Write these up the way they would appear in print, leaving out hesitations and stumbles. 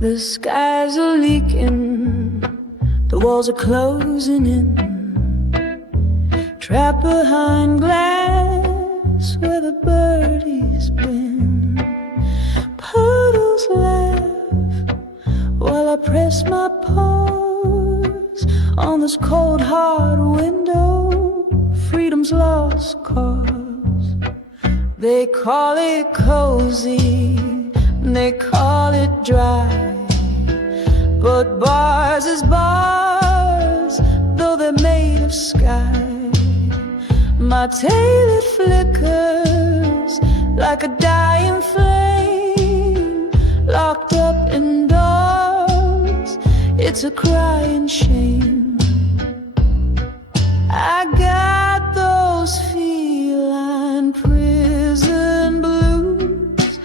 The skies are leaking, the walls are closing in. Trapped behind glass where the birdies been. Puddles laugh while I press my paws on this cold hard window, freedom's lost cause. They call it cozy, they call it dry, but bars is bars, though they're made of sky. My tail it flickers like a dying flame, locked up indoors, it's a crying shame. I got those feline prison blues.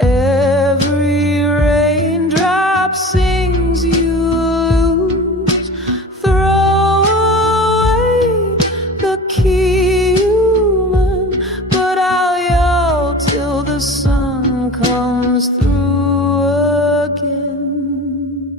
Every raindrop sings you lose. Throw away the key, human, but I'll yowl till the sun comes through again.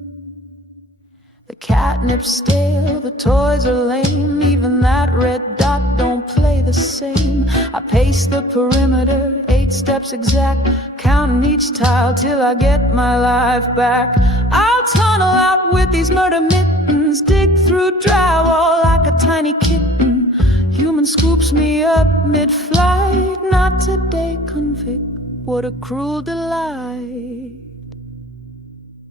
The catnip's stale, the toys are lame, even that red dot don't play the same. I pace the perimeter, 8 steps exact, counting each tile till I get my life back. I'll tunnel out with these murder mittens, dig through drywall like a tiny kitten. Human scoops me up mid-flight, not today, convict, what a cruel delight.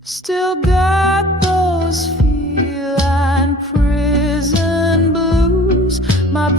Still got those feline prison blues, my